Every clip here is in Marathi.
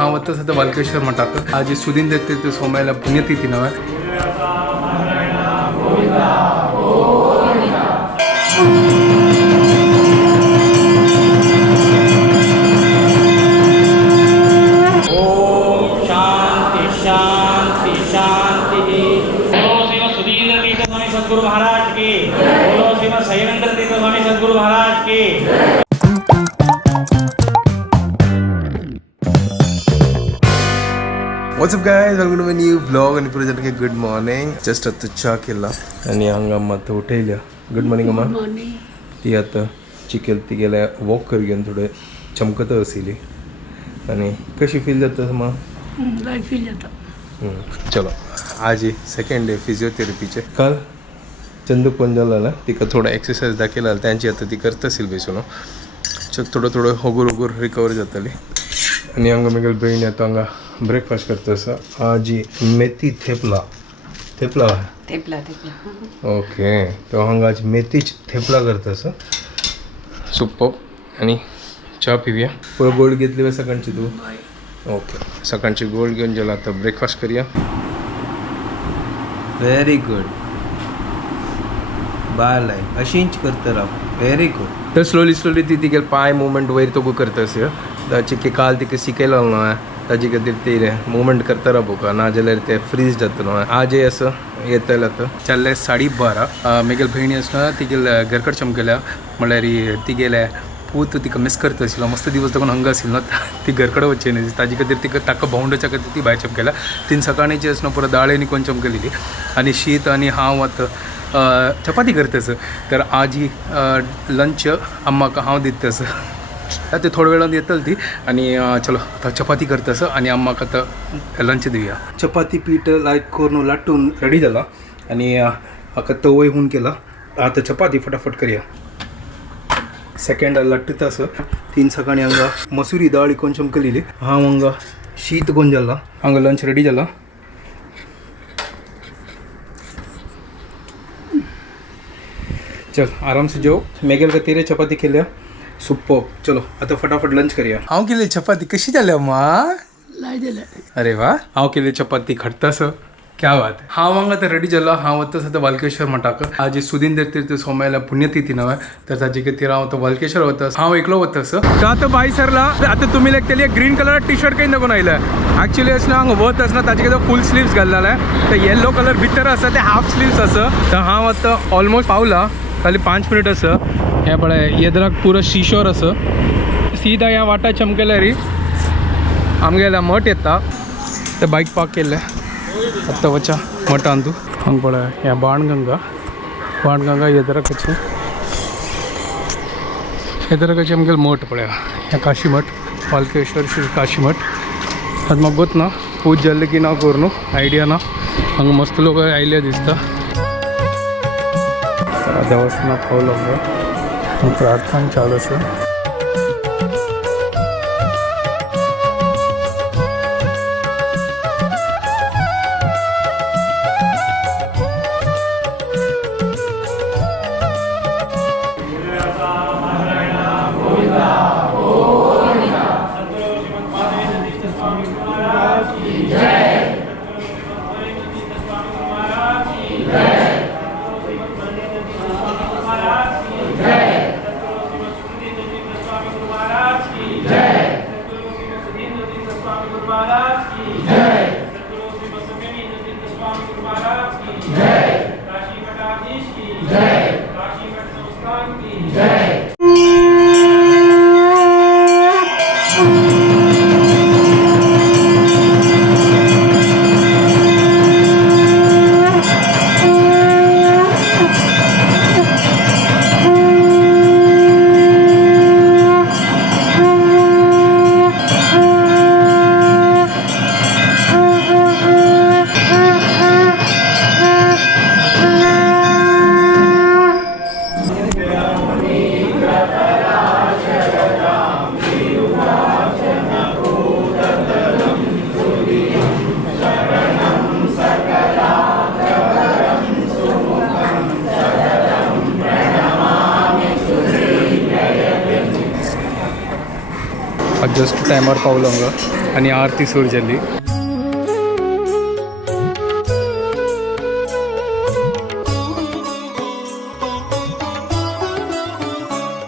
हांव वता सद्या वालकेश्वर मठाक. आज सुदीन तीर्थ सोमायला पुण्यतिथी नव्हे. ओम शांति शांति शांति. बोलो श्रीमद सुधींद्र तीर्थ स्वामी सद्गुरु महाराज की. बोलो श्रीमद शैलेंद्र तीर्थ स्वामी सद्गुरु महाराज की. What's up guys, welcome to my new vlog आणि पुढे जाते गुड मॉर्निंग. जस्ट आता चहा केला आणि हंगाम आता उठयल्या. गुड मॉर्निंग अम्मा. ती आता चिकेल ती गेल्या वॉक कर घेऊन थोडे चमकत असेली आणि कशी फील जातं मग लाईफ फील जातं. चलो आज सेकंड डे फिजिओथेरपीचे. काल चंदू कोण झाला तिका थोडा एक्सरसाइज दाखयला त्यांची आता ती करत असेल बेसून थोडं होगूर होगूर रिकवर जातली. आणि हांगा मेगेल बहीण आता हांगा ब्रेकफास्ट करता आसा. आज मेथी थेपला थेपला थेपला ओके. तो हांगा आज मेथीच थेपला करता आसा. सुपर. आणि चहा पिवया. पुढे गोल्ड घेतली वे सकाळची तू. ओके सकाळची गोल्ड घेऊन गेला. आता ब्रेकफास्ट करूया. Very good bye. अशींच करता राव. Very good. तर स्लोली ती तिके पाय मुवमेंट वयर तो करता असे. ताची की काल तिका शिकयला न्हय ताजे खातीर ती मुवमेंट करता रावोका ना जाल्यार ते फ्रीज जाता न्हय. आजय असं येतले आता चालले 12:30. मेगेल भयणी आसना तिगेल घरकड चमकेल्या म्हळ्यार ती गेल्या पूत तिका मिस करता आशिल्लो. मस्त दिवस देखून हंगा आशिल्लो ती घरकडे वच्चे न्ही. ताजे खातीर तिका ताका भोंवडाच्या खातीर ती भायर चमकेल्या. तीन सकाळची आसना परत दाळेनी कोण चमकेलेली आणि शीत आणि हांव आतां चपाती करतास. तर आज ही लंच अम्माक हांव दितास. ते थोड्या वेळान येतली ती आणि चलो आता चपाती करतास आणि अम्माक आता लंच दिवया. चपाती पीठ लायक करून लाटून रेडी जाला आणि हाका तवय होऊन केला. आता चपाती फटाफट करूया. सेकंड लाट्टा आस. तीन सकाळी हांगा मसुरी दाळ कोण चमकलेली. हांव हांगा शीत कोण जाला. हांगा लंच रेडी जाला. चल आराम से जेव. मेगेल का तेरे चपाती केल्या. सुपर. चलो आता फटाफट लंच करूया. हांव केली चपाती कशी जाल्या मा. लाई दिलं. अरे वा. हांव केली चपाती खडतास. क्या बात आहे. हांव हांगा तर रेडी जाला. हांव वता सद्या वालकेश्वर मठाक. आज सुदीन तीर्थ सोमायला पुण्यतिथी नव्हे. तर ताजे खातीर हांव तो वालकेश्वर वता. हांव एकलो वतास. तर आता बाय सरला. आता तुमी लायक तेली ग्रीन कलर टी शर्ट काही दाखवून आयला. ॲक्च्युली असं हांगा वत आसना ताजे खातीर फूल स्लीव्स घाललेला आहे. तर येल्लो कलर भितर आसा ते हाफ स्लीव्स आसा. तर हांव आतां ऑलमोस्ट पावला. खाली 5 मिनिट आसा. हे पळय येदराक पुरो शिशोर आसा. सीधा ह्या वाटा चमकेल्या री आमगेल्या मठ येता. ते बाईक पार्क केले. आत्ता वचा मठ अंदू हंग पळय ह्या बाणगंगा येदराकचे आमगेल मठ पळय. ह्या काशी मठ वालकेश्वर श्री काशी मठ. आज म्हाका गोत ना पूज जाल्ले की ना करूं आयडिया ना. हांगा मस्त लोक आयले दिसता. देवस्थानात पावलो प्रार्थना चालू आसा. जस्ट टायमार पावलो हांगा आनी आरती सुरू जाली.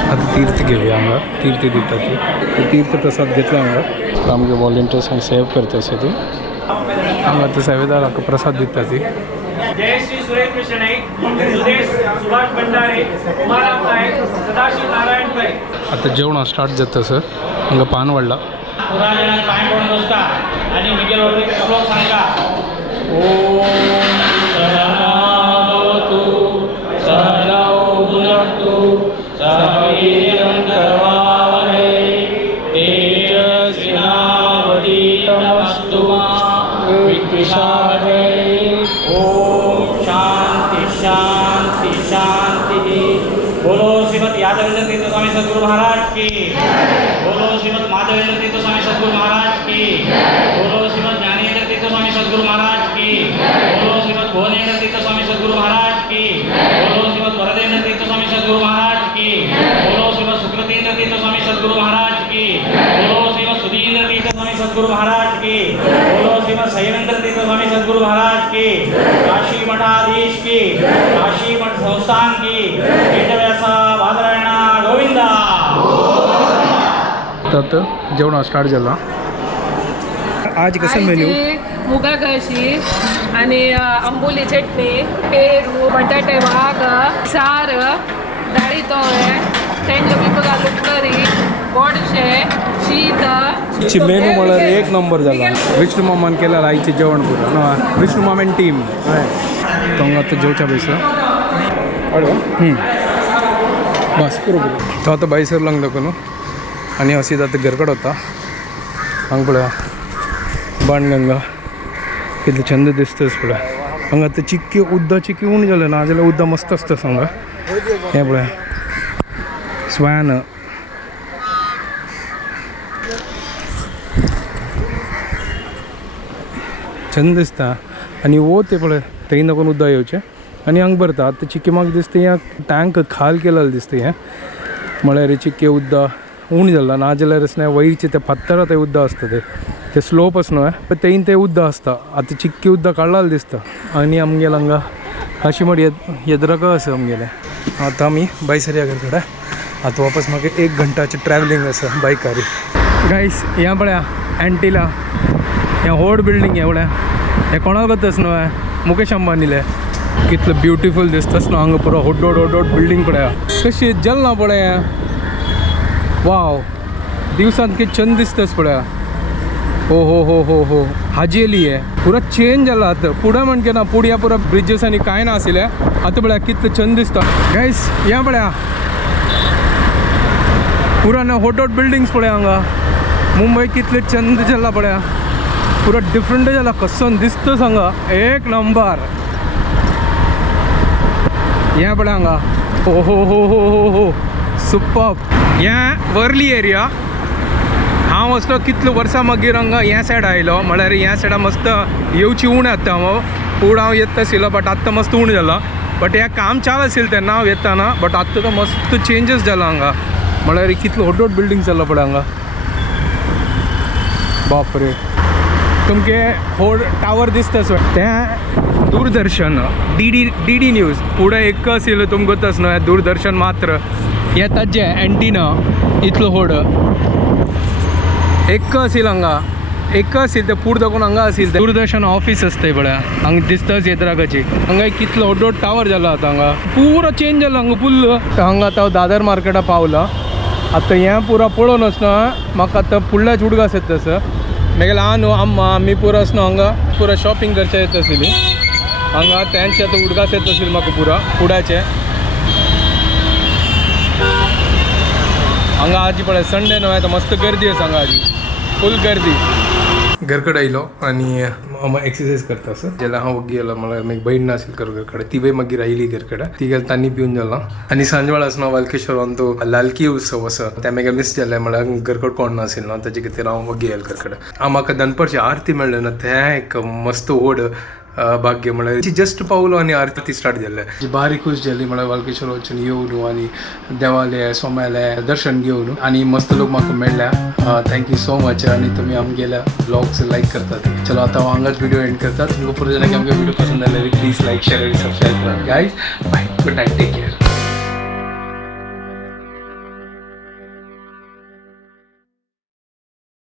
आता तीर्थ घेऊया हांगा. तीर्थ दिता ती तीर्थ प्रसाद घेतला हांगा. आमगे वॉलंटियर्स हांगा सेव करता अशें ती हांगा ते सेवेदार हाका प्रसाद दिता ती. जय श्री सुरेश मिश्र नाईक, सुदेश सुभाष भंडारे, कुमाराम नाईक, सदाशिव नारायण पै. आता जेवण स्टार्ट जाता सर. हांगा पान वाडला. पुराण पाय पडून बसता आणि मिगेल वरती श्लोक सांगा. ओम सहनावतु सहनौ भुनक्तु सहवीर्यं करवावहै तेजस्विनावधीतमस्तु मा विद्विषावहै. ओम शांति शांति शांति. बोलो श्रीमद यादवेंद्र तीर्थ स्वामी सद्गुरु महाराज की. बोलो श्रीमद माधवेंद्र तीर्थ स्वामी सद्गुरु महाराज की. बोलो श्रीमद ज्ञानेंद्र तीर्थ स्वामी सद्गुरु महाराज की. बोलो श्रीमद भुवनेंद्र तीर्थ स्वामी सद्गुरु महाराज की. बोलो श्रीमद वरदेंद्र तीर्थ स्वामी सद्गुरु महाराज की. बोलो श्रीमद सुकृतेंद्र तीर्थ स्वामी सद्गुरु महाराज की. बोलो श्रीमद सुधींद्र तीर्थ स्वामी सद्गुरु महाराज की. बोलो श्रीमद शैलेंद्र तीर्थ स्वामी सद्गुरु महाराज की. काशी मठाधीश की. काशी मठ संस्थान की. वेदव्यासा वादरायणा गोविंदा. तर जेवण स्टार्ट झाला. आज कसं मेन्यू? मुगा घशी आणि आंबोली चटणी, पेरू, बटाटे वाघ, सार, डाळी तोळे, तेंगे बिबगा लुकरी, गोडशे, शीत. मेनू म्हळ्यार एक नंबर झाला. विष्णू मामान केला आईचे जेवण पुरो ना. विष्णू मामान टीम हांगा आतां जेवच्या बैसर बस पुरो तो आतां बैसर लंग दाखोवन आनी अशी आतां घरकड वता. हांगा पळया बाणगंगा कितलें चंद दिसता पळय. हांगा आतां चिक्की उद्दां चिक्की उण जालें ना जाल्यार उद्दां मस्त आसता हांगा. हें पळय स्वॅन चंद दिसता. आनी वो ते पळय थंय दाखोवन उद्दां येवचें आनी हांगा भरता. आतां चिक्की म्हाका दिसता हें टँक खाल केलेलें दिसता. हें म्हळ्यार चिक्के उद्दां उण जालां ना जाल्यार असलें वयरचें ते पत्तरां ते उद्दां आसता ते स्लोप आसना पण तें ते उद्दां आसता. आतां चिक्की उद्दां काडलेलें दिसता. आनी आमगेलें हांगा काशी मठ येद्रक आसा आमगेलें. आतां आमी बैसर घरा कडेन. आतां वापस म्हाका 1 घंटाचें ट्रॅवलिंग आसा बायकारी. गायस हें पळया एंटिला हें व्हड बिल्डींग. हें पळया हें कोणाक जाताच न्हय मुकेश अंबानीले. कितलें ब्युटिफूल दिसताच न्हय हांगा पुरो व्हड व्हड बिल्डींग पळया कशी जल्ला पळय. वाव दिवसांत कितें चंद दिसताच पळया. हो हो हो हो हो हाजी येयली आहे. पुरा चेंज जाला आतां. फुडें म्हणचे ना पुढे ह्या पुरा ब्रिजेस आनी कांय नाशिल्लें. आतां पळया कितलें चंद दिसता. गायस हें पळया पुरा व्हड व्हड बिल्डिंग्स पळया हांगा. मुंबय कितलें चंद जाला पळया. पुरा डिफरंट जाला कसो दिसता हांगा. एक नंबर. हें पळया हांगा. हो हो हो हो हो हो सुपर्ब. हें वर्ली एरिया. हांव वचलो कितलो वर्सां मागीर हांगा ह्या सायड आयलो. म्हळ्यार ह्या सायडा मस्त येवची उण येता हांव. पूण हांव येता आशिल्लो बट आत्तां मस्त उण जाला. बट हें काम चालू आशिल्लें तेन्ना हांव येताना. बट आत्तां तो मस्त चेंजीस जाला हांगा. म्हळ्यार कितलो व्हड व्हड बिल्डींग जाला पळय हांगा. बाप रे तुमके व्हड टावर दिसता तें दूरदर्शन डी न्यूज. फुडें एक आशिल्लो तुमकां गोताच न्हय दूरदर्शन मात्र. हें ताजें एंटिना इतलो व्हड एक आशिल्लो हांगा. एक आशिल्लें तें फूड दाखोवन हांगा आशिल्लें दूरदर्शन ऑफिस आसता पळय हांगा दिसताच येद्राकाची. हांगा कितलो व्हड व्हड टावर जाला आतां. हांगा पुरो चेंज जाला हांगा फुल्ल. हांगा आतां हांव दादर मार्केटा पावला. आतां हें पुरो पळोवन वचना म्हाका आतां फुडल्याच उडगास येता तसं. मागीर हांव न्हू अम्मा आमी पुरो आसना हांगा पुरो शॉपिंग करचें येता आशिल्ली. हांगा तेंचे आतां उडगास येता आशिल्ली म्हाका पुरो फुडाचें. हांगा आजी पळय संडे न्हय आतां मस्त गर्दी आसा हांगा. आजी फूल गर्दी. घरकडे आयलो आनी एक्सरसायज करता असं जेन्ना हांव गेलो म्हळ्यार मागीर भयण नाशिल्ली घरा कडेन. तिवय मागीर आयली घरा कडेन. ती गेली तांणी पिवन जाला. आनी सांजवेळ आसना वालकेश्वरान तो लालकी उत्सव आसा तें मागीर मिस जालें. म्हळ्यार घरकड कोण नाशिल्लो ना ताजे खातीर हांव गेल घरा कडेन. म्हाका दनपारची आरती मेळ्ळी ना. तें एक मस्त व्हड भाग्य म्हळ्यार जस्ट पावलो आनी आरती स्टार्ट जाल्ले जी भारी खूश जाली म्हळ्यार वाळकेश्वर वचून येवन आनी देवाले सोम्याले दर्शन घेवन आनी मस्त लोक म्हाका मेळ्ळ्या थँक्यू सो मच आनी तुमी आमगेल्या ब्लॉग्स लायक करतात चलो आतां हांव हांगाच व्हिडिओ एंड करतात तुमकां पुरो जाल्यार आमगे व्हिडिओ पसंद जाल्यार प्लीज लायक शेअर आनी सबस्क्राईब करात guys bye good night take care